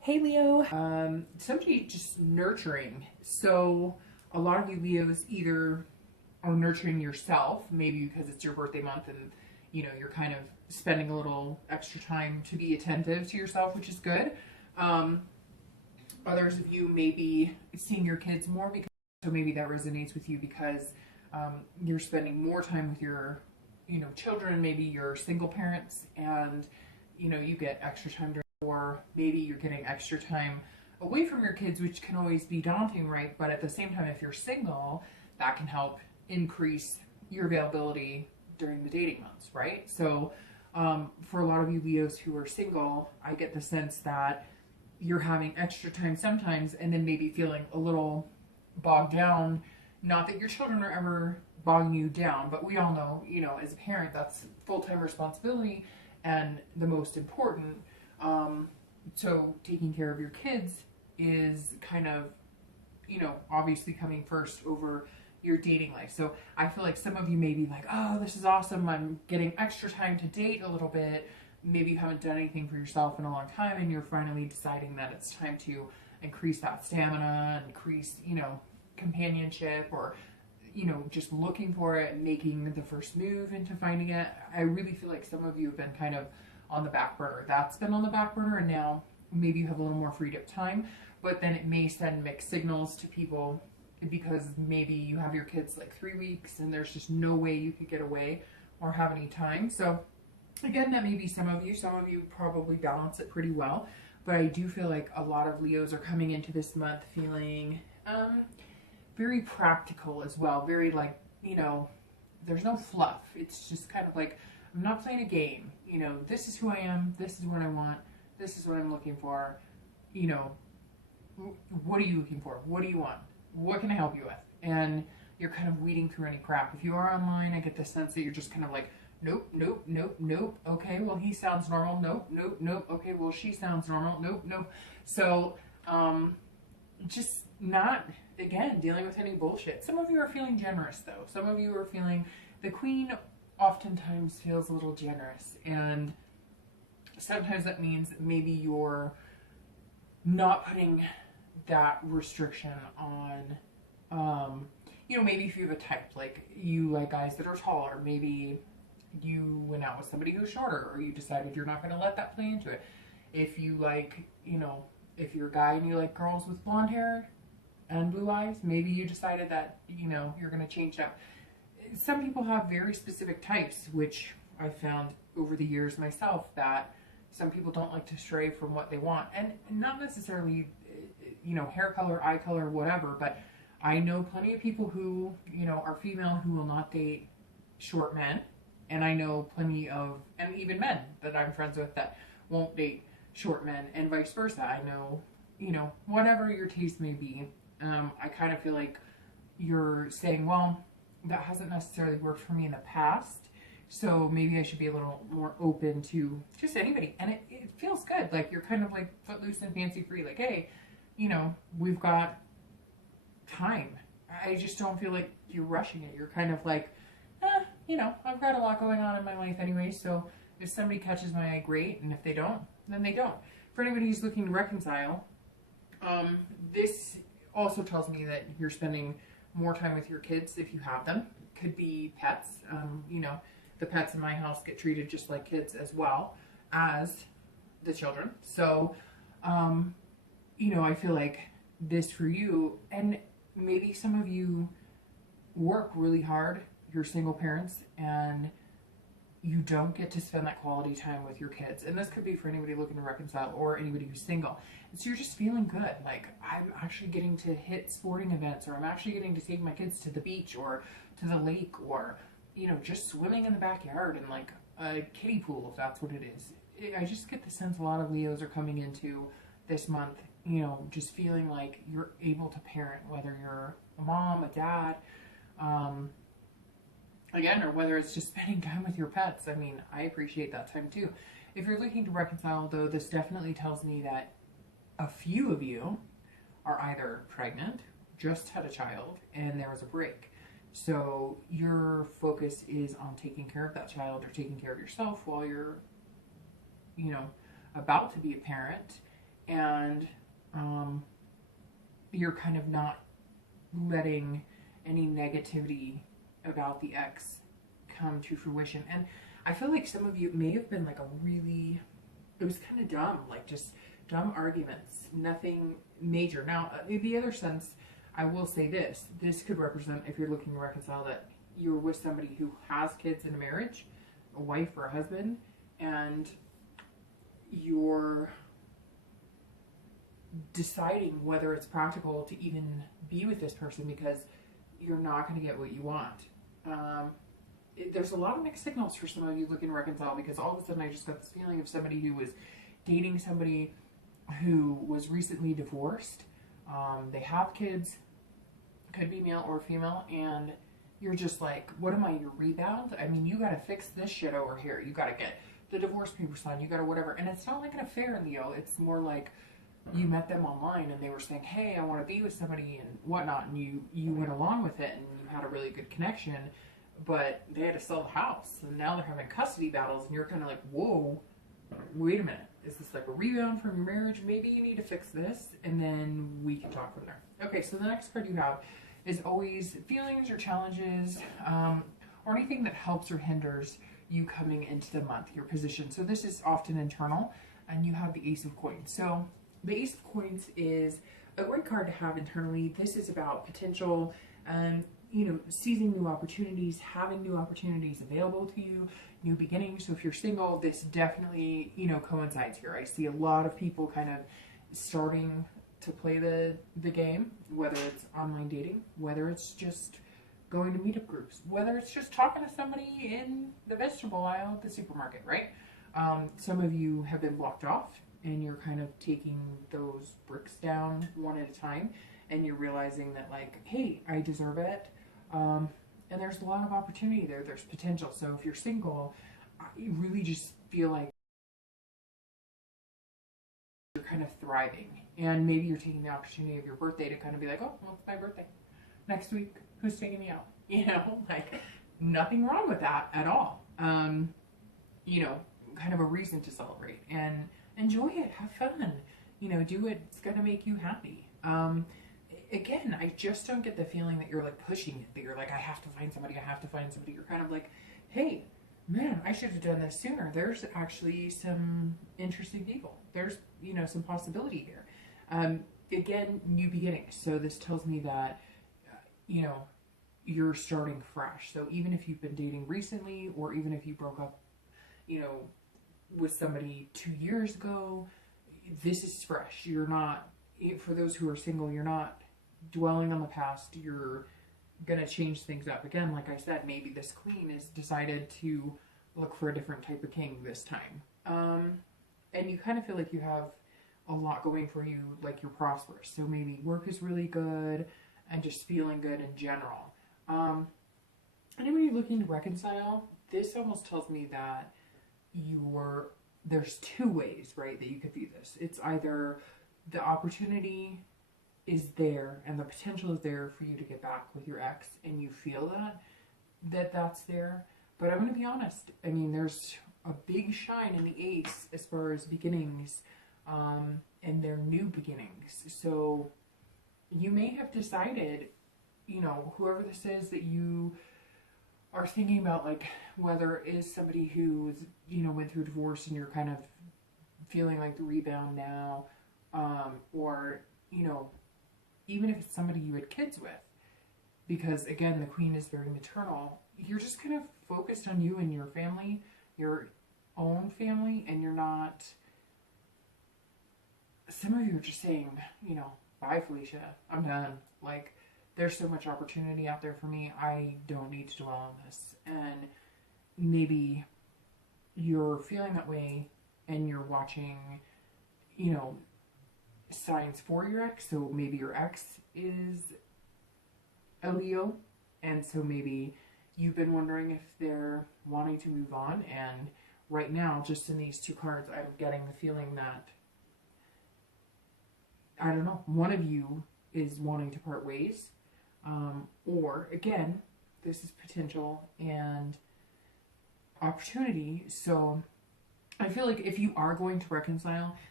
Hey Leo, somebody just nurturing. So a lot of you Leos either are nurturing yourself, maybe because it's your birthday month and you're kind of spending a little extra time to be attentive to yourself, which is good. Um, Others of you may be seeing your kids more because so maybe that resonates with you because you're spending more time with your children. Maybe you're single parents and you get extra time during, or maybe you're getting extra time away from your kids, which can always be daunting, right? But at the same time, if you're single, that can help increase your availability during the dating months, right? So for a lot of you Leos who are single, I get the sense that you're having extra time sometimes and then maybe feeling a little bogged down. Not that your children are ever bogging you down, but we all know, as a parent, that's full-time responsibility and the most important. So taking care of your kids is kind of, obviously coming first over your dating life. So I feel like some of you may be like, oh, this is awesome. I'm getting extra time to date a little bit. Maybe you haven't done anything for yourself in a long time and you're finally deciding that it's time to increase that stamina, increase, companionship, or, just looking for it, making the first move into finding it. I really feel like some of you have been kind of on the back burner. That's been on the back burner, and now maybe you have a little more freed up time, but then it may send mixed signals to people because maybe you have your kids like 3 weeks and there's just no way you could get away or have any time. So again, that may be some of you probably balance it pretty well, but I do feel like a lot of Leos are coming into this month feeling very practical as well. Very like, there's no fluff. It's just kind of like, I'm not playing a game. This is who I am. This is what I want. This is what I'm looking for. What are you looking for? What do you want? What can I help you with? And you're kind of weeding through any crap. If you are online, I get the sense that you're just kind of like, nope, nope, nope, nope. Okay, well, he sounds normal. Nope, nope, nope. Okay, well, she sounds normal. Nope, nope. So, just not, again, dealing with any bullshit. Some of you are feeling generous, though. Some of you are feeling, the queen oftentimes feels a little generous. And sometimes that means maybe you're not putting that restriction on, maybe if you have a type, like you like guys that are taller, maybe you went out with somebody who's shorter, or you decided you're not going to let that play into it. If you like, if you're a guy and you like girls with blonde hair and blue eyes, maybe you decided that, you're going to change that. Some people have very specific types, which I found over the years myself, that some people don't like to stray from what they want. And not necessarily, hair color, eye color, whatever, but I know plenty of people who, are female who will not date short men. And I know plenty of, and even men that I'm friends with that won't date short men, and vice versa. I know, whatever your taste may be, I kind of feel like you're saying, well, that hasn't necessarily worked for me in the past, so maybe I should be a little more open to just anybody. And it feels good. Like you're kind of like footloose and fancy free. Like, hey, we've got time. I just don't feel like you're rushing it. You're kind of like, I've got a lot going on in my life anyway, so if somebody catches my eye, great, and if they don't, then they don't. For anybody who's looking to reconcile, this also tells me that you're spending more time with your kids if you have them. Could be pets. The pets in my house get treated just like kids as well as the children. So, I feel like this for you, and maybe some of you work really hard, you're single parents, and you don't get to spend that quality time with your kids. And this could be for anybody looking to reconcile or anybody who's single. And so you're just feeling good. Like, I'm actually getting to hit sporting events, or I'm actually getting to take my kids to the beach or to the lake, or, just swimming in the backyard in like a kiddie pool, if that's what it is. I just get the sense a lot of Leos are coming into this month, just feeling like you're able to parent, whether you're a mom, a dad, again, or whether it's just spending time with your pets. I mean, I appreciate that time too. If you're looking to reconcile, though, this definitely tells me that a few of you are either pregnant, just had a child, and there was a break. So your focus is on taking care of that child or taking care of yourself while you're, about to be a parent. and you're kind of not letting any negativity about the ex come to fruition. And I feel like some of you may have been like it was kind of dumb, like just dumb arguments, nothing major. Now, in the other sense, I will say this could represent, if you're looking to reconcile, that you're with somebody who has kids in a marriage, a wife or a husband, and you're deciding whether it's practical to even be with this person because you're not going to get what you want. There's a lot of mixed signals for some of you looking to reconcile, because all of a sudden I just got this feeling of somebody who was dating somebody who was recently divorced. They have kids, could be male or female, and you're just like, what am I, your rebound? I mean, you got to fix this shit over here. You got to get the divorce papers signed. You got to whatever. And it's not like an affair, Leo. It's more like you met them online and they were saying, hey, I want to be with somebody and whatnot. And you went along with it and you had a really good connection, but they had to sell the house. And now they're having custody battles and you're kind of like, whoa, wait a minute. Is this like a rebound from your marriage? Maybe you need to fix this, and then we can talk from there. Okay, so the next card you have is always feelings or challenges, or anything that helps or hinders you coming into the month, your position. So this is often internal, and you have the Ace of Coins. So the Ace of Coins is a great card to have internally. This is about potential, seizing new opportunities, having new opportunities available to you, new beginnings. So if you're single, this definitely, coincides here. I see a lot of people kind of starting to play the game, whether it's online dating, whether it's just going to meetup groups, whether it's just talking to somebody in the vegetable aisle at the supermarket, right? Some of you have been blocked off and you're kind of taking those bricks down one at a time, and you're realizing that, like, hey, I deserve it. And there's a lot of opportunity there. There's potential. So if you're single, you really just feel like you're kind of thriving. And maybe you're taking the opportunity of your birthday to kind of be like, oh, well, it's my birthday. Next week, who's taking me out? Like, nothing wrong with that at all. Kind of a reason to celebrate and enjoy it. Have fun. Do it. It's going to make you happy. Again, I just don't get the feeling that you're like pushing it, that you're like, I have to find somebody, You're kind of like, hey, man, I should have done this sooner. There's actually some interesting people. There's, some possibility here. Again, new beginnings. So this tells me that, you're starting fresh. So even if you've been dating recently, or even if you broke up, with somebody 2 years ago, this is fresh. You're not, for those who are single, you're not dwelling on the past. You're gonna change things up. Again, like I said, maybe this queen has decided to look for a different type of king this time. And you kind of feel like you have a lot going for you, like you're prosperous. So maybe work is really good and just feeling good in general. Anybody looking to reconcile, this almost tells me that there's two ways, right, that you could view this. It's either the opportunity is there and the potential is there for you to get back with your ex, and you feel that's there. But I'm going to be honest. I mean, there's a big shine in the Ace as far as beginnings, and their new beginnings. So you may have decided, whoever this is that you are thinking about, like, whether it is somebody who's, went through divorce and you're kind of feeling like the rebound now, or, even if it's somebody you had kids with, because again, the queen is very maternal, you're just kind of focused on you and your family, your own family, and you're not, some of you are just saying, bye Felicia, I'm done. Like, there's so much opportunity out there for me, I don't need to dwell on this. And maybe you're feeling that way and you're watching, signs for your ex. So maybe your ex is a Leo, and so maybe you've been wondering if they're wanting to move on. And right now, just in these two cards, I'm getting the feeling that, I don't know, one of you is wanting to part ways, or again, this is potential and opportunity. So I feel like if you are going to reconcile,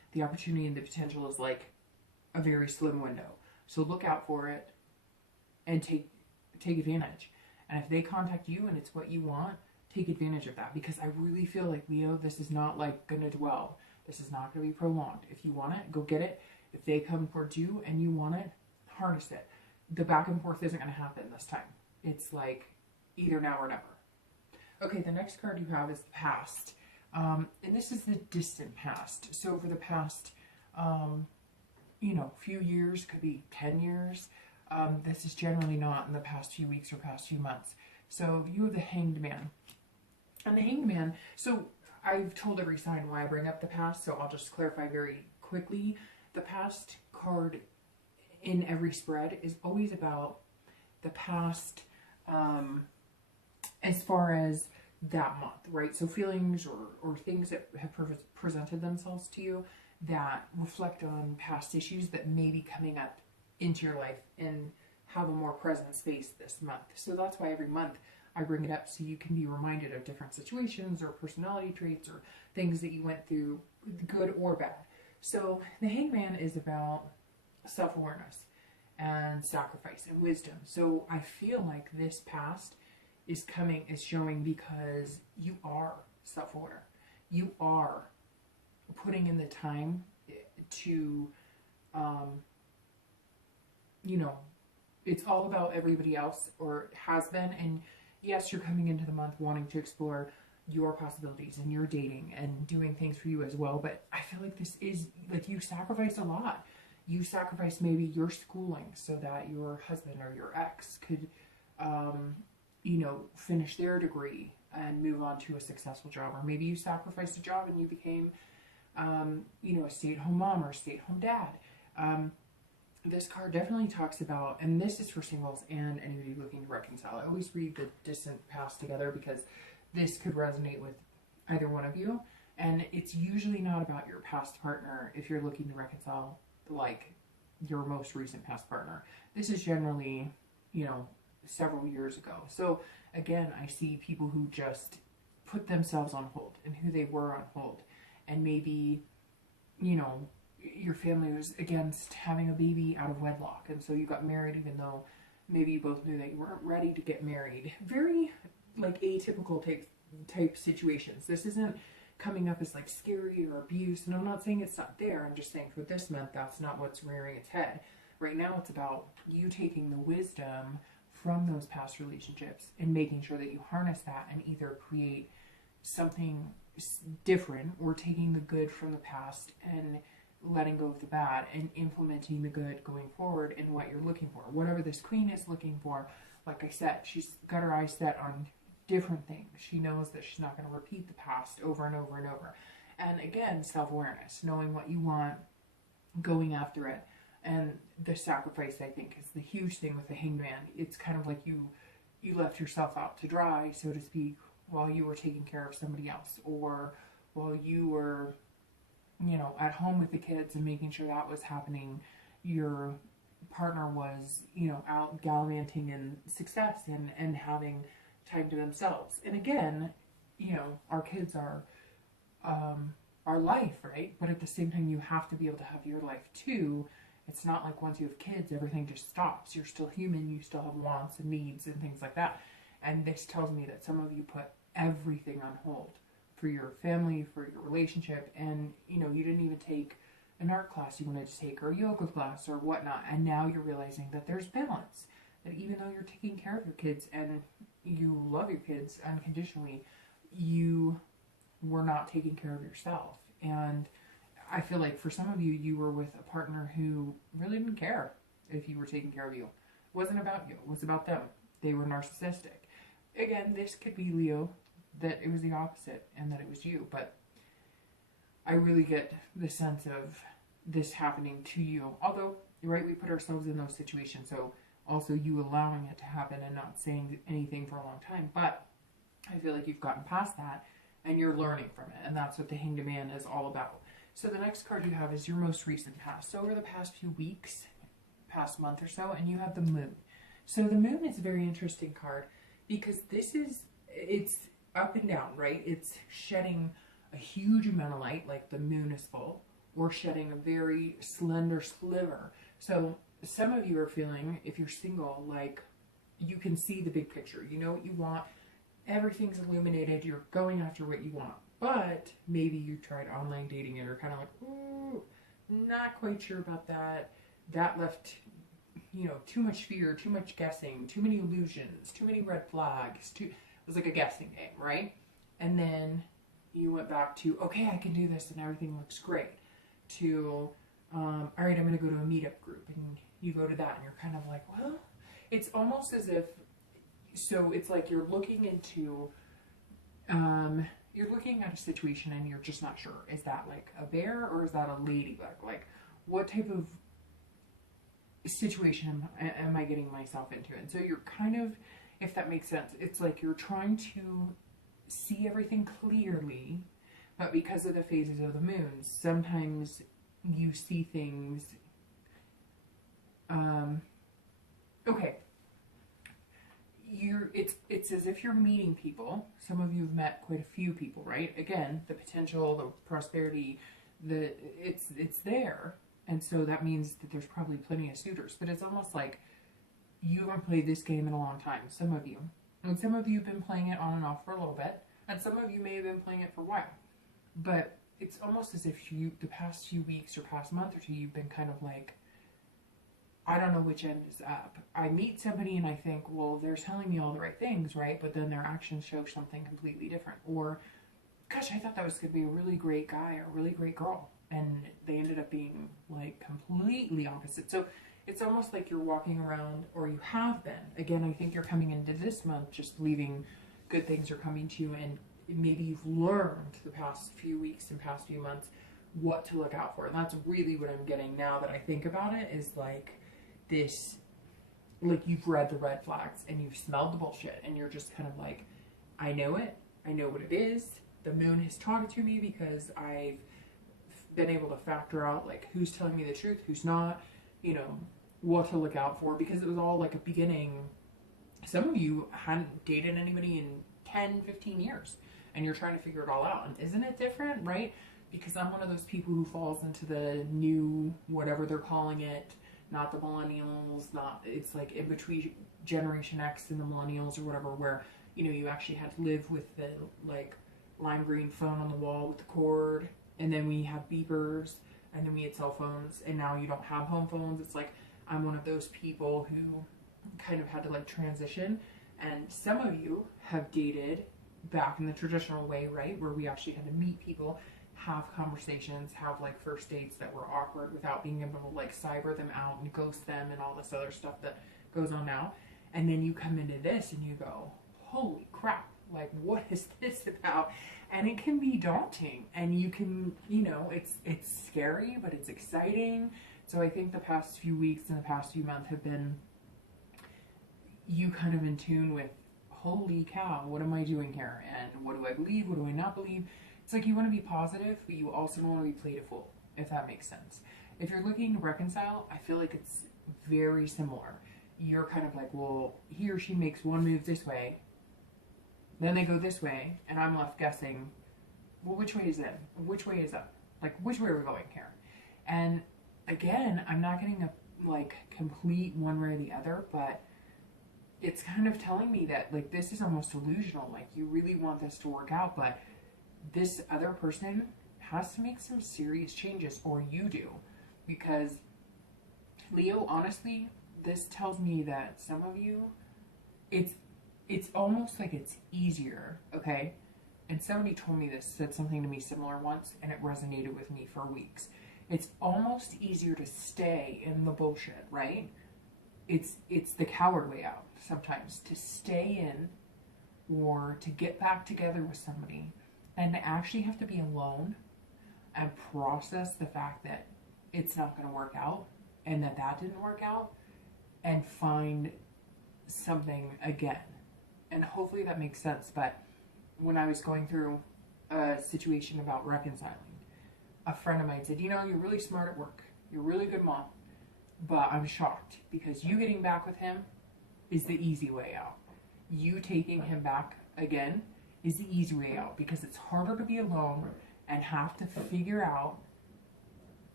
the opportunity and the potential is like a very slim window. So look out for it and take advantage. And if they contact you and it's what you want, take advantage of that, because I really feel like, Leo, this is not like going to dwell. This is not going to be prolonged. If you want it, go get it. If they come towards you and you want it, harness it. The back and forth isn't going to happen this time. It's like either now or never. Okay, the next card you have is the past. And this is the distant past. So for the past, few years, could be 10 years. This is generally not in the past few weeks or past few months. So you have the Hanged Man. And the Hanged Man, so I've told every sign why I bring up the past, so I'll just clarify very quickly. The past card in every spread is always about the past as far as that month, right? So feelings or things that have presented themselves to you that reflect on past issues that may be coming up into your life and have a more present space this month. So that's why every month I bring it up, so you can be reminded of different situations or personality traits or things that you went through, good or bad. So the Hanged Man is about self-awareness and sacrifice and wisdom. So I feel like this past is showing because you are self-aware. You are putting in the time to, it's all about everybody else, or it has been. And yes, you're coming into the month wanting to explore your possibilities and your dating and doing things for you as well. But I feel like this is like you sacrificed a lot. You sacrificed maybe your schooling so that your husband or your ex could, finish their degree and move on to a successful job. Or maybe you sacrificed a job and you became, a stay-at-home mom or a stay-at-home dad. This card definitely talks about, and this is for singles and anybody looking to reconcile. I always read the distant past together because this could resonate with either one of you. And it's usually not about your past partner if you're looking to reconcile, like your most recent past partner. This is generally, several years ago. So again, I see people who just put themselves on hold and who they were on hold. And maybe, your family was against having a baby out of wedlock, and so you got married even though maybe you both knew that you weren't ready to get married. Very like atypical type situations. This isn't coming up as like scary or abuse, and I'm not saying it's not there. I'm just saying for this month that's not what's rearing its head. Right now it's about you taking the wisdom from those past relationships and making sure that you harness that and either create something different, or taking the good from the past and letting go of the bad and implementing the good going forward in what you're looking for. Whatever this queen is looking for, like I said, she's got her eyes set on different things. She knows that she's not going to repeat the past over and over and over. And again, self-awareness, knowing what you want, going after it. And the sacrifice, I think, is the huge thing with the Hanged Man. It's kind of like you left yourself out to dry, so to speak, while you were taking care of somebody else, or while you were at home with the kids and making sure that was happening. Your partner was, out gallivanting in success and having time to themselves. And again, our kids are our life, right? But at the same time, you have to be able to have your life too. It's not like once you have kids, everything just stops. You're still human. You still have wants and needs and things like that. And this tells me that some of you put everything on hold for your family, for your relationship, and you didn't even take an art class you wanted to take, or a yoga class or whatnot, and now you're realizing that there's balance, that even though you're taking care of your kids and you love your kids unconditionally, you were not taking care of yourself. And I feel like for some of you, you were with a partner who really didn't care if you were taking care of you. It wasn't about you, it was about them. They were narcissistic. Again, this could be Leo, that it was the opposite and that it was you, but I really get the sense of this happening to you. Although, right, we put ourselves in those situations, so also you allowing it to happen and not saying anything for a long time. But I feel like you've gotten past that and you're learning from it, and that's what the Hanged Man is all about. So the next card you have is your most recent past. So over the past few weeks, past month or so, and you have the Moon. So the Moon is a very interesting card because it's up and down, right? It's shedding a huge amount of light, like the moon is full, or shedding a very slender sliver. So some of you are feeling, if you're single, like you can see the big picture. You know what you want. Everything's illuminated. You're going after what you want. But maybe you tried online dating and you're kind of like, ooh, not quite sure about that. That left, you know, too much fear, too much guessing, too many illusions, too many red flags. It was like a guessing game, right? And then you went back to, okay, I can do this and everything looks great. To, all right, I'm going to go to a meetup group, and you go to that and you're kind of like, well, it's almost as if, so it's like you're looking into, you're looking at a situation and you're just not sure. Is that like a bear or is that a ladybug? Like, what type of situation am I getting myself into? And so you're kind of, if that makes sense, it's like you're trying to see everything clearly, but because of the phases of the moons, sometimes you see things, okay, it's as if you're meeting people. Some of you have met quite a few people, right? Again, the potential, the prosperity, it's there. And so that means that there's probably plenty of suitors, but it's almost like you haven't played this game in a long time, some of you. And some of you have been playing it on and off for a little bit, and some of you may have been playing it for a while. But it's almost as if the past few weeks or past month or two, you've been kind of like, I don't know which end is up. I meet somebody and I think, well, they're telling me all the right things, right? But then their actions show something completely different. Or, gosh, I thought that was going to be a really great guy or a really great girl, and they ended up being like completely opposite. So it's almost like you're walking around, or you have been. Again, I think you're coming into this month just believing good things are coming to you, and maybe you've learned the past few weeks and past few months what to look out for. And that's really what I'm getting now that I think about it, is like this, like you've read the red flags and you've smelled the bullshit, and you're just kind of like, I know it. I know what it is. The moon has talked to me because I've been able to factor out like who's telling me the truth, who's not, you know, what to look out for, because it was all like a beginning. Some of you hadn't dated anybody in 10, 15 years, and you're trying to figure it all out. And isn't it different, right? Because I'm one of those people who falls into the new, whatever they're calling it, not the millennials, not, it's like in between Generation X and the millennials or whatever, where, you know, you actually had to live with the like lime green phone on the wall with the cord, and then we have beepers, and then we had cell phones, and now you don't have home phones. It's like, I'm one of those people who kind of had to like transition. And some of you have dated back in the traditional way, right? Where we actually had to meet people, have conversations, have like first dates that were awkward without being able to like cyber them out and ghost them and all this other stuff that goes on now. And then you come into this and you go, holy crap, like what is this about? And it can be daunting, and you can, you know, it's scary, but it's exciting. So I think the past few weeks and the past few months have been you kind of in tune with, holy cow, what am I doing here? And what do I believe? What do I not believe? It's like you want to be positive, but you also don't want to be played a fool, if that makes sense. If you're looking to reconcile, I feel like it's very similar. You're kind of like, well, he or she makes one move this way, then they go this way, and I'm left guessing, well, which way is in? Which way is up? Like, which way are we going here? And again, I'm not getting a like complete one way or the other, but it's kind of telling me that like this is almost illusional. Like you really want this to work out, but this other person has to make some serious changes, or you do. Because Leo, honestly, this tells me that some of you, it's almost like it's easier, okay? And somebody told me this, said something to me similar once, and it resonated with me for weeks. It's almost easier to stay in the bullshit, right? It's the coward way out sometimes, to stay in or to get back together with somebody and to actually have to be alone and process the fact that it's not going to work out and that didn't work out, and find something again. And hopefully that makes sense. But when I was going through a situation about reconciling, a friend of mine said, you know, you're really smart at work. You're a really good mom. But I'm shocked because you getting back with him is the easy way out. You taking him back again is the easy way out, because it's harder to be alone and have to figure out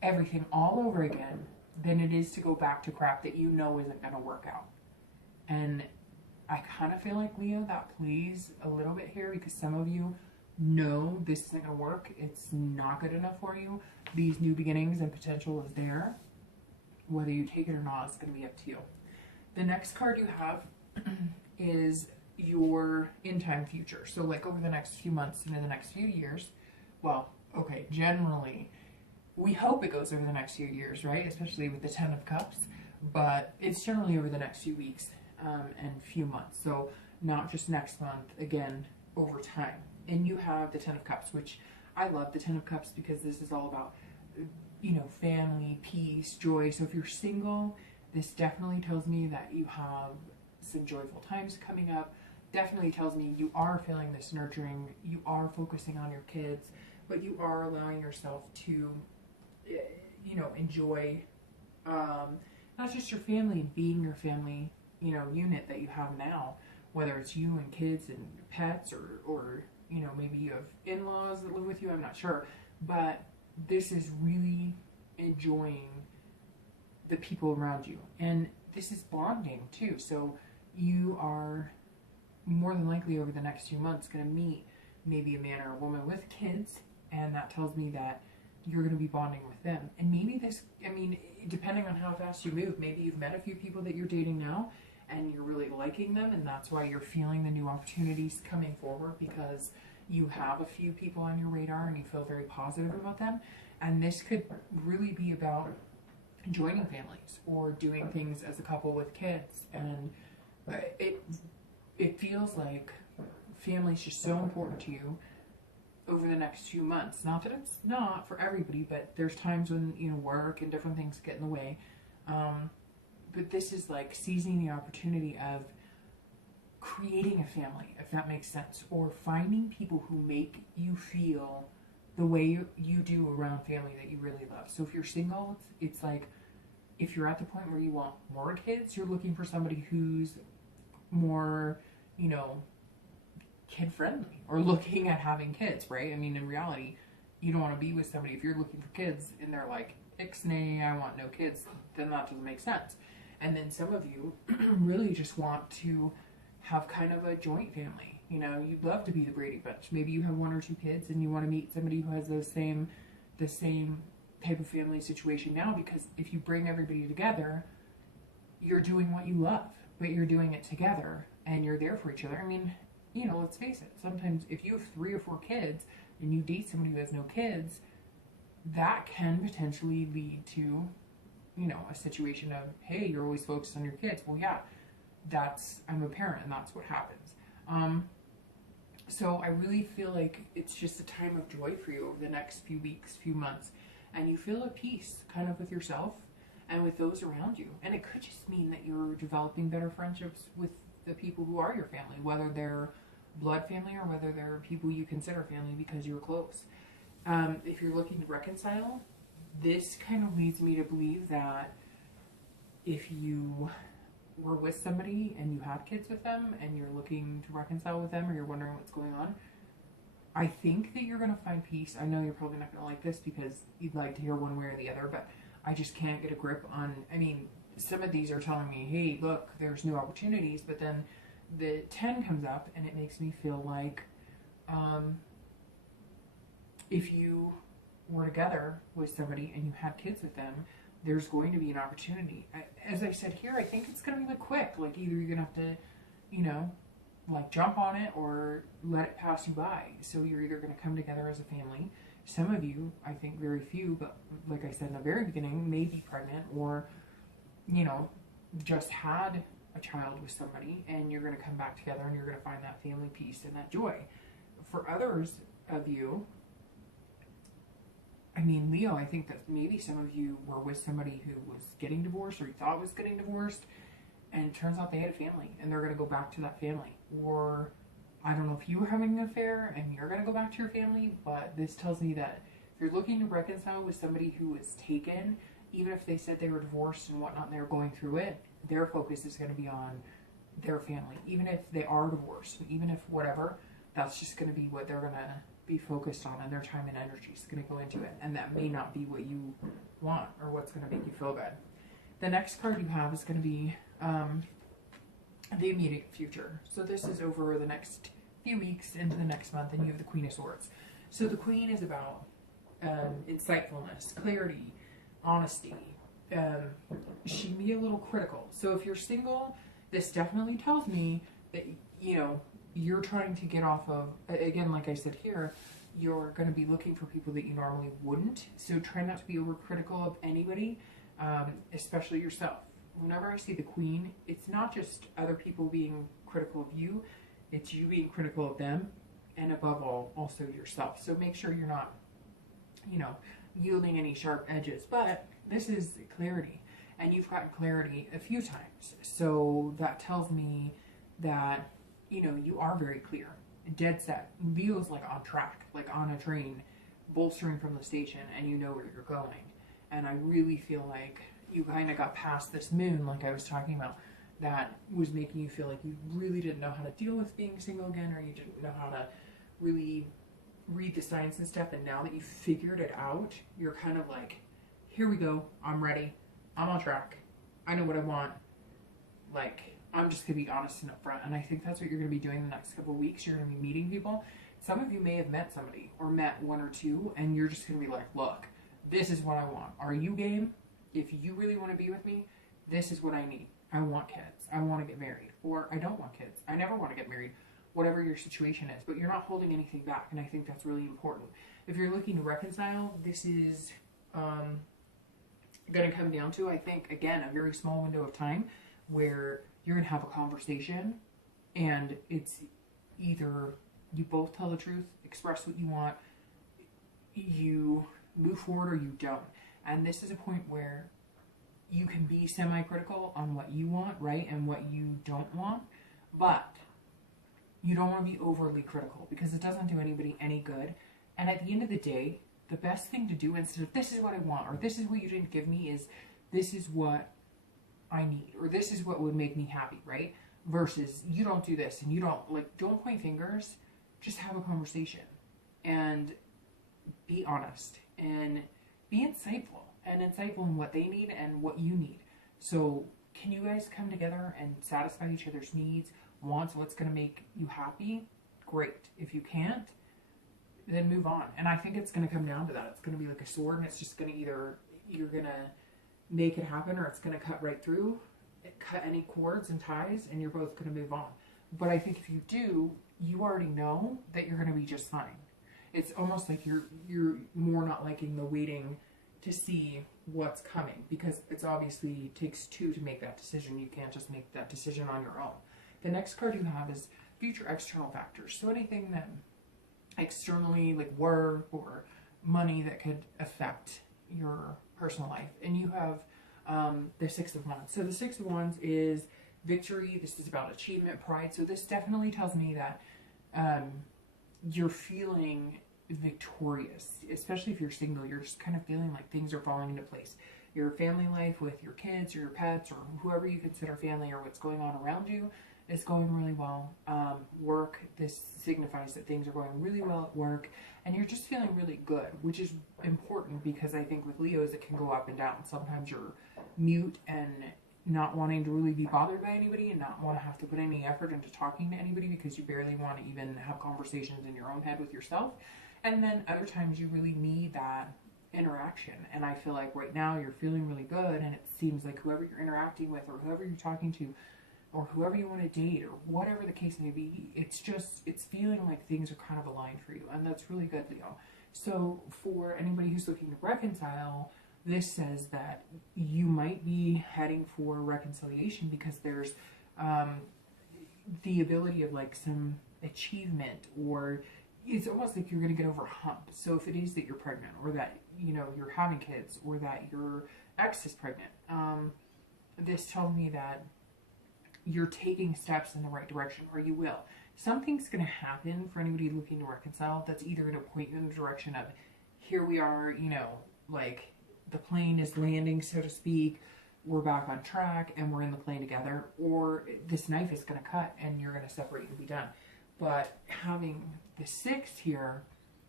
everything all over again than it is to go back to crap that you know isn't going to work out. And I kind of feel like, Leo, that plays a little bit here, because some of you know this isn't going to work. It's not good enough for you. These new beginnings and potential is there. Whether you take it or not, it's going to be up to you. The next card you have is your in-time future. So like over the next few months and in the next few years, well, okay, generally, we hope it goes over the next few years, right? Especially with the 10 of Cups, but it's generally over the next few weeks and few months. So not just next month, again, over time. And you have the 10 of Cups, which I love the 10 of Cups because this is all about, you know, family, peace, joy. So if you're single, this definitely tells me that you have some joyful times coming up. Definitely tells me you are feeling this nurturing, you are focusing on your kids, but you are allowing yourself to, you know, enjoy not just your family, being your family, you know, unit that you have now, whether it's you and kids and pets, or you know, maybe you have in-laws that live with you, I'm not sure, but this is really enjoying the people around you. And this is bonding too. So you are more than likely over the next few months going to meet maybe a man or a woman with kids, and that tells me that you're going to be bonding with them. And maybe this, I mean, depending on how fast you move, maybe you've met a few people that you're dating now and you're really liking them, and that's why you're feeling the new opportunities coming forward, because you have a few people on your radar and you feel very positive about them. And this could really be about joining families or doing things as a couple with kids. And it feels like family's just so important to you over the next few months. Not that it's not for everybody, but there's times when, you know, work and different things get in the way. But this is like seizing the opportunity of creating a family, if that makes sense, or finding people who make you feel the way you do around family that you really love. So if you're single, it's like, if you're at the point where you want more kids, you're looking for somebody who's more, you know, kid friendly, or looking at having kids, right? I mean, in reality, you don't want to be with somebody if you're looking for kids and they're like, ixnay, I want no kids, then that doesn't make sense. And then some of you really just want to have kind of a joint family. You know, you'd love to be the Brady Bunch. Maybe you have one or two kids and you want to meet somebody who has the same type of family situation now, because if you bring everybody together, you're doing what you love, but you're doing it together and you're there for each other. I mean, you know, let's face it, sometimes if you have 3 or 4 kids and you date somebody who has no kids, that can potentially lead to, you know, a situation of, hey, you're always focused on your kids. Well, yeah, I'm a parent and that's what happens. So I really feel like it's just a time of joy for you over the next few weeks, few months, and you feel at peace kind of with yourself and with those around you. And it could just mean that you're developing better friendships with the people who are your family, whether they're blood family or whether they're people you consider family because you're close. If you're looking to reconcile, this kind of leads me to believe that if you were with somebody and you had kids with them and you're looking to reconcile with them, or you're wondering what's going on, I think that you're going to find peace. I know you're probably not going to like this because you'd like to hear one way or the other, but I just can't get a grip on, I mean, some of these are telling me, hey, look, there's new opportunities, but then the 10 comes up and it makes me feel like if you were together with somebody and you had kids with them, there's going to be an opportunity. As I said here, I think it's going to be like quick. Like either you're going to have to, you know, like jump on it or let it pass you by. So you're either going to come together as a family. Some of you, I think very few, but like I said in the very beginning, may be pregnant or, you know, just had a child with somebody, and you're going to come back together and you're going to find that family peace and that joy. For others of you, I mean, Leo, I think that maybe some of you were with somebody who was getting divorced or you thought was getting divorced, and it turns out they had a family and they're going to go back to that family. Or I don't know if you were having an affair and you're going to go back to your family, but this tells me that if you're looking to reconcile with somebody who was taken, even if they said they were divorced and whatnot and they were going through it, their focus is going to be on their family. Even if they are divorced, even if whatever, that's just going to be what they're going to be focused on, and their time and energy is going to go into it, and that may not be what you want or what's going to make you feel good. The next card you have is going to be the immediate future. So this is over the next few weeks into the next month, and you have the Queen of Swords. So the Queen is about insightfulness, clarity, honesty. She can be a little critical. So if you're single, this definitely tells me that, you know, you're trying to get off of, again, like I said here, you're going to be looking for people that you normally wouldn't. So try not to be overcritical of anybody, especially yourself. Whenever I see the Queen, it's not just other people being critical of you, it's you being critical of them, and above all, also yourself. So make sure you're not, you know, yielding any sharp edges. But this is clarity, and you've gotten clarity a few times. So that tells me that, you know, you are very clear, dead set. Leo's like on track, like on a train, bolstering from the station, and you know where you're going. And I really feel like you kind of got past this moon, like I was talking about, that was making you feel like you really didn't know how to deal with being single again, or you didn't know how to really read the signs and stuff. And now that you figured it out, you're kind of like, here we go, I'm ready, I'm on track, I know what I want, like, I'm just going to be honest and upfront. And I think that's what you're going to be doing the next couple of weeks. You're going to be meeting people. Some of you may have met somebody or met one or two, and you're just going to be like, look, this is what I want. Are you game? If you really want to be with me, this is what I need. I want kids. I want to get married. Or I don't want kids. I never want to get married. Whatever your situation is. But you're not holding anything back, and I think that's really important. If you're looking to reconcile, this is going to come down to, I think, again, a very small window of time where you're going to have a conversation, and it's either you both tell the truth, express what you want, you move forward, or you don't. And this is a point where you can be semi-critical on what you want, right, and what you don't want, but you don't want to be overly critical, because it doesn't do anybody any good. And at the end of the day, the best thing to do, instead of this is what I want, or this is what you didn't give me, is this is what I need, or this is what would make me happy, right? Versus you don't do this, and you don't, like, don't point fingers, just have a conversation and be honest and be insightful in what they need and what you need. So can you guys come together and satisfy each other's needs, wants, what's going to make you happy? Great. If you can't, then move on. And I think it's going to come down to that. It's going to be like a sword, and it's just going to either, you're going to make it happen, or it's going to cut right through, cut any cords and ties, and you're both going to move on. But I think if you do, you already know that you're going to be just fine. It's almost like you're more not liking the waiting to see what's coming, because it's obviously takes two to make that decision. You can't just make that decision on your own. The next card you have is future external factors. So anything that externally, like work or money, that could affect your personal life. And you have the Six of Wands. So the Six of Wands is victory. This is about achievement, pride. So this definitely tells me that you're feeling victorious, especially if you're single. You're just kind of feeling like things are falling into place. Your family life with your kids or your pets or whoever you consider family, or what's going on around you, is going really well. Work, this signifies that things are going really well at work, and you're just feeling really good, which is important, because I think with Leos it can go up and down. Sometimes you're mute and not wanting to really be bothered by anybody, and not want to have to put any effort into talking to anybody, because you barely want to even have conversations in your own head with yourself. And then other times you really need that interaction. And I feel like right now you're feeling really good, and it seems like whoever you're interacting with, or whoever you're talking to, or whoever you want to date, or whatever the case may be, it's feeling like things are kind of aligned for you. And that's really good, Leo. So for anybody who's looking to reconcile, this says that you might be heading for reconciliation, because there's the ability of like some achievement, or it's almost like you're going to get over a hump. So if it is that you're pregnant, or that, you know, you're having kids, or that your ex is pregnant, this tells me that you're taking steps in the right direction, or you will. Something's going to happen for anybody looking to reconcile that's either going to point you in the direction of, here we are, you know, like the plane is landing, so to speak, we're back on track and we're in the plane together, or this knife is going to cut and you're going to separate and be done. But having the 6 here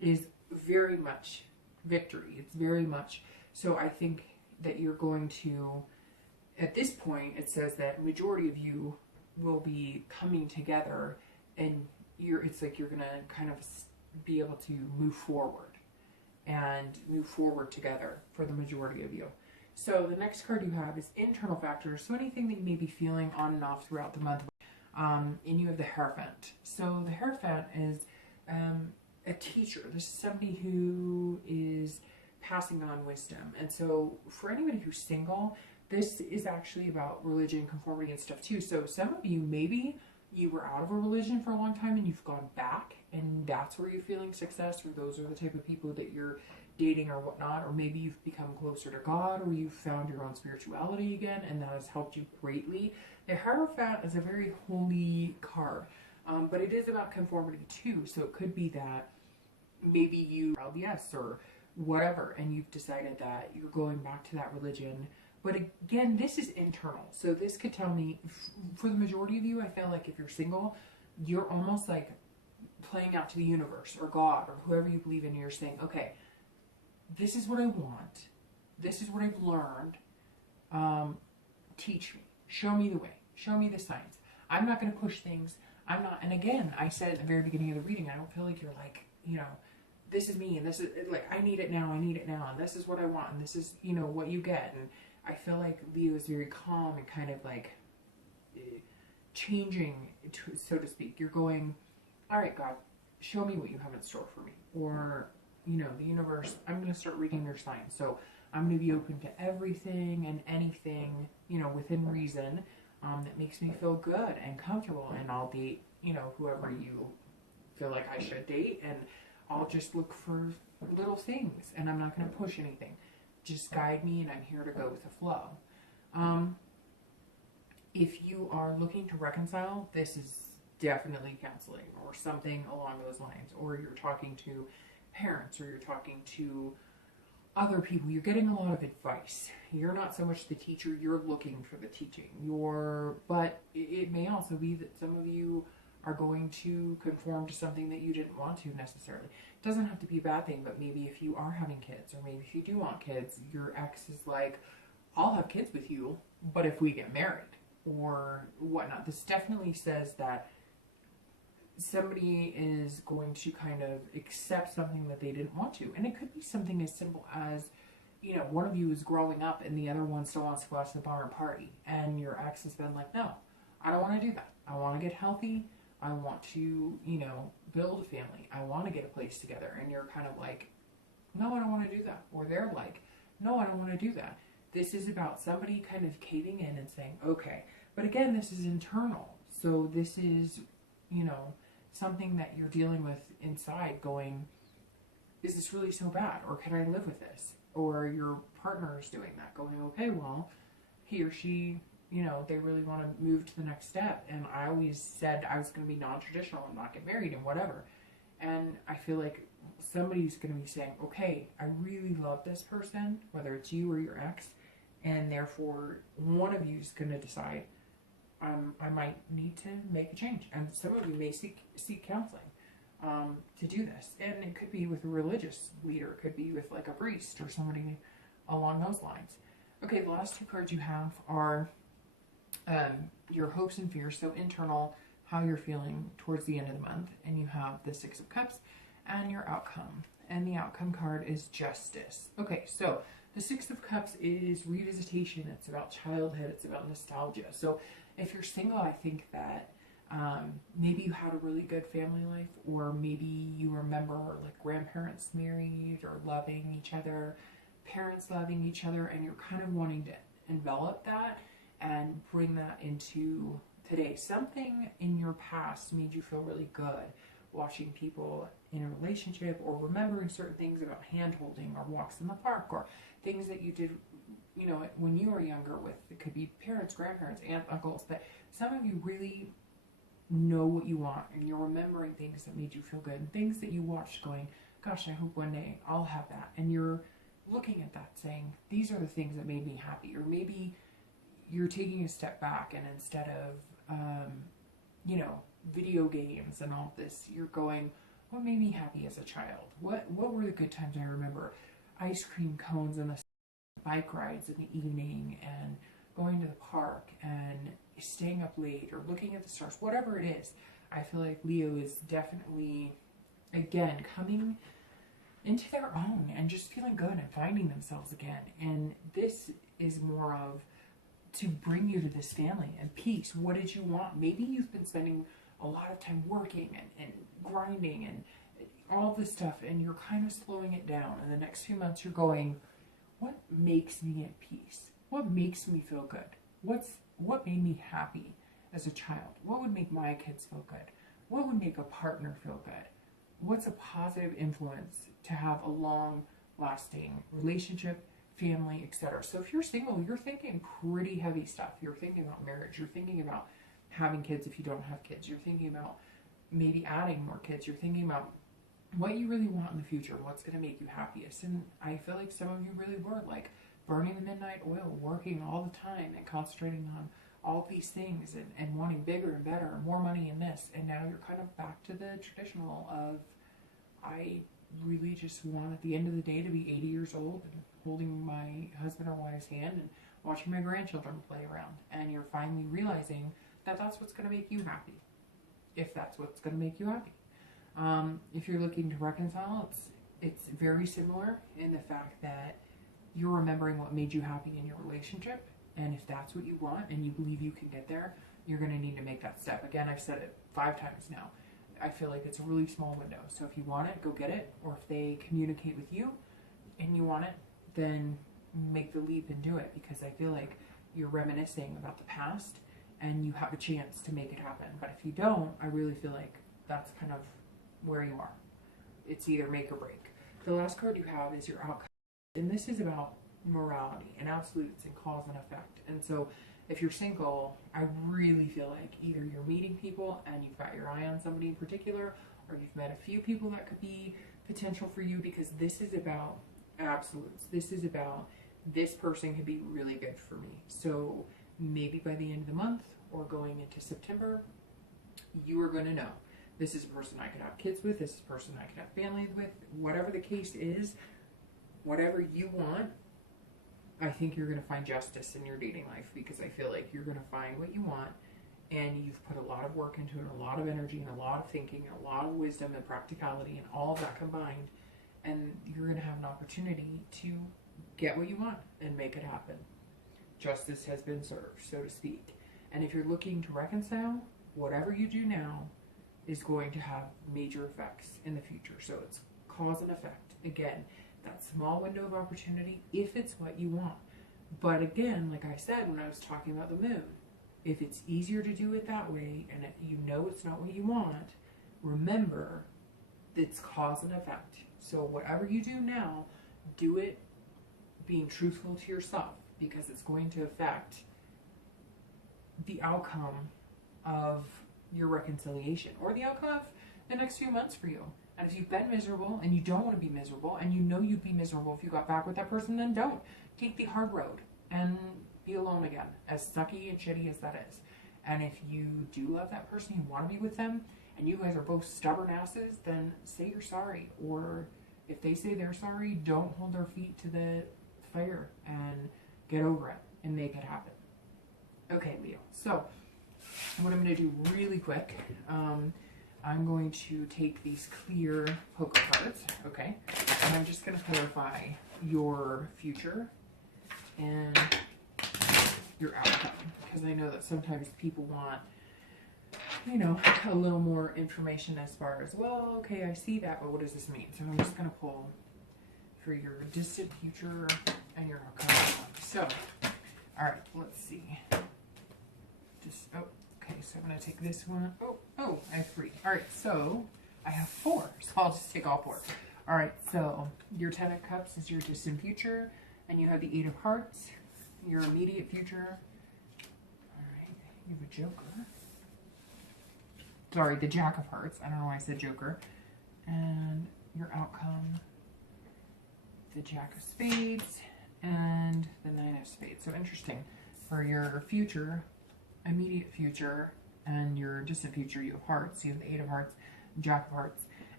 is very much victory. It's very much, so I think that you're going to, at this point, it says that majority of you will be coming together, and it's like you're going to kind of be able to move forward together for the majority of you. So the next card you have is internal factors. So anything that you may be feeling on and off throughout the month. And you have the Hierophant. So the Hierophant is a teacher. This is somebody who is passing on wisdom. And so for anybody who's single, this is actually about religion, conformity, and stuff too. So some of you, maybe you were out of a religion for a long time and you've gone back, and that's where you're feeling success, or those are the type of people that you're dating or whatnot, or maybe you've become closer to God, or you've found your own spirituality again, and that has helped you greatly. The Hierophant is a very holy card, but it is about conformity too. So it could be that maybe you LDS or whatever, and you've decided that you're going back to that religion. But again, this is internal. So this could tell me, for the majority of you, I feel like if you're single, you're almost like playing out to the universe or God or whoever you believe in, and you're saying, okay, this is what I want. This is what I've learned. Teach me. Show me the way. Show me the signs. I'm not going to push things. I'm not. And again, I said at the very beginning of the reading, I don't feel like you're like, you know, this is me and this is like, I need it now. I need it now. And this is what I want. And this is, you know, what you get. And I feel like Leo is very calm and kind of like changing, so to speak. You're going, all right, God, show me what you have in store for me. Or, you know, the universe, I'm going to start reading their signs. So I'm going to be open to everything and anything, you know, within reason, that makes me feel good and comfortable. And I'll date, you know, whoever you feel like I should date. And I'll just look for little things. And I'm not going to push anything. Just guide me, and I'm here to go with the flow. If you are looking to reconcile, this is definitely counseling or something along those lines. Or you're talking to parents, or you're talking to other people. You're getting a lot of advice. You're not so much the teacher, you're looking for the teaching. But it may also be that some of you are going to conform to something that you didn't want to necessarily. It doesn't have to be a bad thing, but maybe if you are having kids, or maybe if you do want kids, your ex is like, I'll have kids with you, but if we get married or whatnot. This definitely says that somebody is going to kind of accept something that they didn't want to. And it could be something as simple as, you know, one of you is growing up and the other one still wants to go out to the bar and party. And your ex has been like, no, I don't want to do that. I want to get healthy. I want to, you know, build a family. I want to get a place together. And you're kind of like, no, I don't want to do that. Or they're like, no, I don't want to do that. This is about somebody kind of caving in and saying, okay. But again, this is internal. So this is, you know, something that you're dealing with inside going, is this really so bad? Or can I live with this? Or your partner is doing that, going, okay, well, he or she, you know, they really want to move to the next step. And I always said I was going to be non-traditional and not get married and whatever. And I feel like somebody's going to be saying, okay, I really love this person, whether it's you or your ex, and therefore one of you is going to decide, I might need to make a change. And some of you may seek counseling to do this. And it could be with a religious leader. It could be with like a priest or somebody along those lines. Okay, the last two cards you have are your hopes and fears. So internal, how you're feeling towards the end of the month. And you have the Six of Cups and your outcome. And the outcome card is Justice. Okay, so the Six of Cups is revisitation. It's about childhood. It's about nostalgia. So if you're single, I think that maybe you had a really good family life, or maybe you remember like grandparents married or loving each other, parents loving each other, and you're kind of wanting to envelop that and bring that into today. Something in your past made you feel really good watching people in a relationship, or remembering certain things about hand holding or walks in the park, or things that you did, you know, when you were younger with, it could be parents, grandparents, aunts, uncles, that some of you really know what you want, and you're remembering things that made you feel good, and things that you watched going, gosh, I hope one day I'll have that. And you're looking at that saying, these are the things that made me happy. Or maybe you're taking a step back, and instead of, you know, video games and all this, you're going, what made me happy as a child? What were the good times I remember? Ice cream cones and the bike rides in the evening, and going to the park and staying up late or looking at the stars, whatever it is. I feel like Leo is definitely, again, coming into their own and just feeling good and finding themselves again. And this is more of to bring you to this family and peace. What did you want? Maybe you've been spending a lot of time working and grinding and all this stuff, and you're kind of slowing it down. And the next few months you're going, what makes me at peace? What makes me feel good? What made me happy as a child? What would make my kids feel good? What would make a partner feel good? What's a positive influence to have a long-lasting relationship, family, etc.? So if you're single, you're thinking pretty heavy stuff. You're thinking about marriage. You're thinking about having kids if you don't have kids. You're thinking about maybe adding more kids. You're thinking about what you really want in the future, what's going to make you happiest. And I feel like some of you really were like burning the midnight oil, working all the time and concentrating on all these things and wanting bigger and better and more money in this. And now you're kind of back to the traditional of, I really just want at the end of the day to be 80 years old and holding my husband or wife's hand and watching my grandchildren play around. And you're finally realizing that that's what's going to make you happy, if that's what's going to make you happy. If you're looking to reconcile, it's very similar in the fact that you're remembering what made you happy in your relationship. And if that's what you want and you believe you can get there, you're going to need to make that step. Again, I've said it 5 times now. I feel like it's a really small window. So if you want it, go get it. Or if they communicate with you and you want it, then make the leap and do it. Because I feel like you're reminiscing about the past and you have a chance to make it happen. But if you don't, I really feel like that's kind of where you are. It's either make or break. The last card you have is your outcome. And this is about morality and absolutes and cause and effect. And so if you're single, I really feel like either you're meeting people and you've got your eye on somebody in particular, or you've met a few people that could be potential for you, because this is about absolutes. This is about this person could be really good for me. So maybe by the end of the month or going into September, you are going to know. This is a person I could have kids with. This is a person I could have family with. Whatever the case is, whatever you want, I think you're going to find justice in your dating life, because I feel like you're going to find what you want, and you've put a lot of work into it, a lot of energy, and a lot of thinking, and a lot of wisdom and practicality, and all of that combined, and you're going to have an opportunity to get what you want and make it happen. Justice has been served, so to speak. And if you're looking to reconcile, whatever you do now is going to have major effects in the future. So it's cause and effect. Again, that small window of opportunity, if it's what you want. But again, like I said when I was talking about the moon, if it's easier to do it that way and you know it's not what you want, remember it's cause and effect. So whatever you do now, do it being truthful to yourself, because it's going to affect the outcome of your reconciliation or the outcome of the next few months for you. And if you've been miserable and you don't want to be miserable, and you know you'd be miserable if you got back with that person, then don't. Take the hard road and be alone again, as sucky and shitty as that is. And if you do love that person, you want to be with them, and you guys are both stubborn asses, then say you're sorry. Or if they say they're sorry, don't hold their feet to the fire and get over it and make it happen. Okay, Leo. So what I'm going to do really quick, I'm going to take these clear poker cards, okay, and I'm just going to clarify your future and your outcome, because I know that sometimes people want, you know, a little more information as far as, well, okay, I see that, but what does this mean? So I'm just going to pull for your distant future and your outcome. So, all right, let's see. Just, oh. Okay, so I'm going to take this one. Oh, I have 3. All right, so I have 4, so I'll just take all 4. All right, so your 10 of Cups is your distant future, and you have the 8 of Hearts, your immediate future. All right, you have a Joker. Sorry, the Jack of Hearts. I don't know why I said Joker. And your outcome, the Jack of Spades, and the 9 of Spades. So interesting. For your future, immediate future, and your distant future, you have Hearts. You have the 8 of Hearts, Jack of Hearts,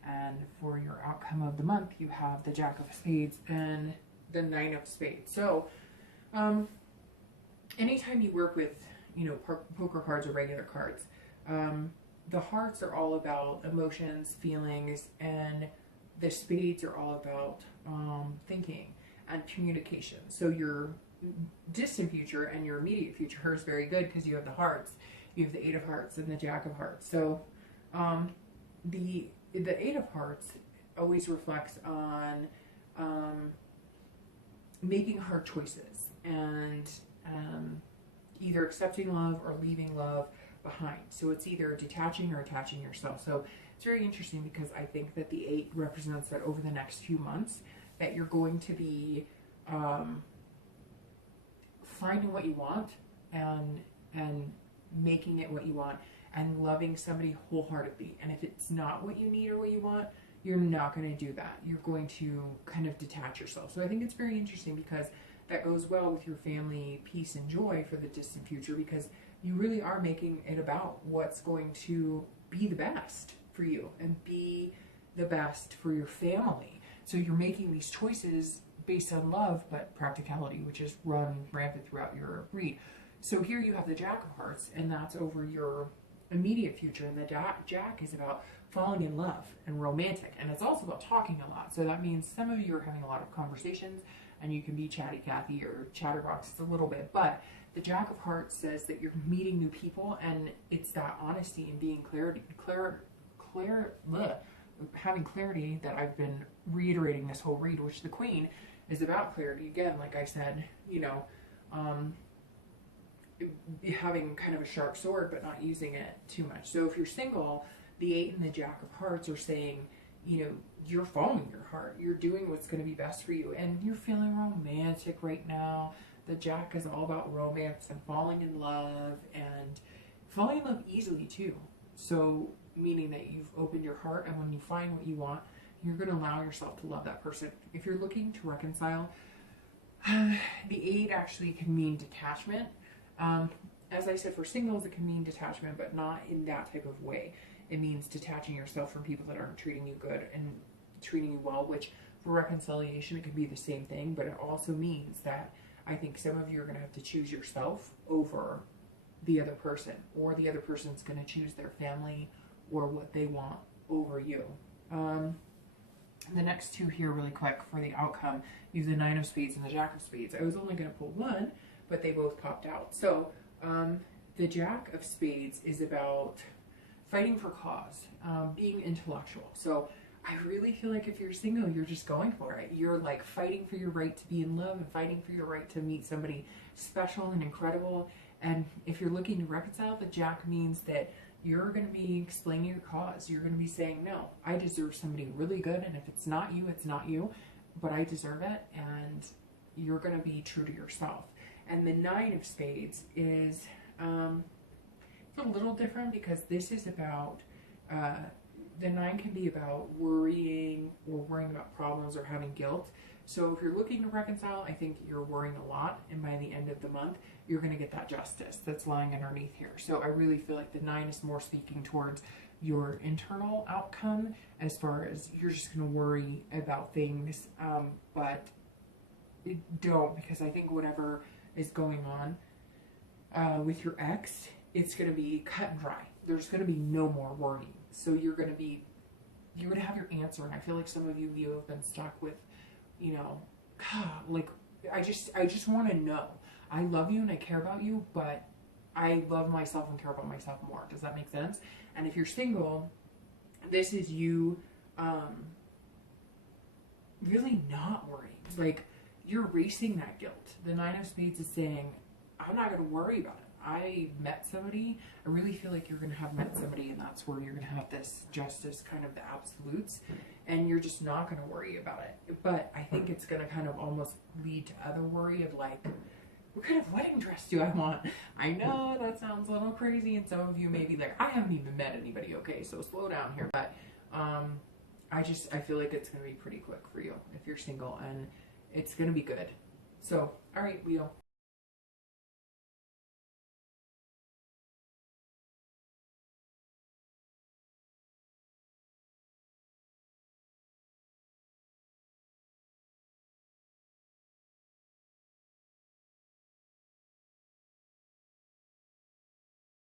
And for your outcome of the month, you have the Jack of Spades and the Nine of Spades. So anytime you work with, you know, poker cards or regular cards, the hearts are all about emotions, feelings, and the spades are all about thinking and communication. So your distant future and your immediate future is very good because you have the hearts. You have the Eight of Hearts and the Jack of Hearts. So the Eight of Hearts always reflects on making hard choices and either accepting love or leaving love behind. So it's either detaching or attaching yourself. So it's very interesting because I think that the 8 represents that over the next few months that you're going to be finding what you want and making it what you want and loving somebody wholeheartedly. And if it's not what you need or what you want, you're not going to do that. You're going to kind of detach yourself. So I think it's very interesting because that goes well with your family peace and joy for the distant future, because you really are making it about what's going to be the best for you and be the best for your family. So you're making these choices based on love, but practicality, which is run rampant throughout your read. So here you have the Jack of Hearts, and that's over your immediate future. And the Jack is about falling in love and romantic. And it's also about talking a lot. So that means some of you are having a lot of conversations, and you can be chatty Cathy or chatterbox a little bit. But the Jack of Hearts says that you're meeting new people, and it's that honesty and being having clarity that I've been reiterating this whole read, which the Queen is about clarity. Again, like I said, you know, having kind of a sharp sword, but not using it too much. So if you're single, the 8 and the Jack of Hearts are saying, you know, you're following your heart. You're doing what's going to be best for you. And you're feeling romantic right now. The Jack is all about romance and falling in love easily too. So meaning that you've opened your heart, and when you find what you want, you're going to allow yourself to love that person. If you're looking to reconcile, the 8 actually can mean detachment. As I said, for singles, it can mean detachment, but not in that type of way. It means detaching yourself from people that aren't treating you good and treating you well, which for reconciliation, it could be the same thing, but it also means that I think some of you are going to have to choose yourself over the other person, or the other person's going to choose their family or what they want over you. The next two here really quick for the outcome, you have the Nine of Spades and the Jack of Spades. I was only going to pull one, but they both popped out. So the Jack of Spades is about fighting for cause, being intellectual. So I really feel like if you're single, you're just going for it. You're like fighting for your right to be in love and fighting for your right to meet somebody special and incredible. And if you're looking to reconcile, the Jack means that you're going to be explaining your cause. You're going to be saying, no, I deserve somebody really good. And if it's not you, it's not you, but I deserve it. And you're going to be true to yourself. And the Nine of Spades is it's a little different because this is about, the 9 can be about worrying or worrying about problems or having guilt. So if you're looking to reconcile, I think you're worrying a lot, and by the end of the month, you're going to get that justice that's lying underneath here. So I really feel like the 9 is more speaking towards your internal outcome, as far as you're just going to worry about things, but don't, because I think whatever is going on with your ex, it's going to be cut and dry. There's going to be no more worrying. So you're going to have your answer. And I feel like some of you have been stuck with, you know, like, I just want to know. I love you and I care about you, but I love myself and care about myself more. Does that make sense? And if you're single, this is you really not worrying. Like, you're erasing that guilt. The Nine of Spades is saying, I'm not going to worry about it. I met somebody. I really feel like you're going to have met somebody, and that's where you're going to have this justice, kind of the absolutes, and you're just not going to worry about it. But I think it's going to kind of almost lead to other worry of like, what kind of wedding dress do I want? I know that sounds a little crazy, and some of you may be like, I haven't even met anybody, okay, so slow down here. But I feel like it's going to be pretty quick for you if you're single, and it's going to be good. So, all right, Leo,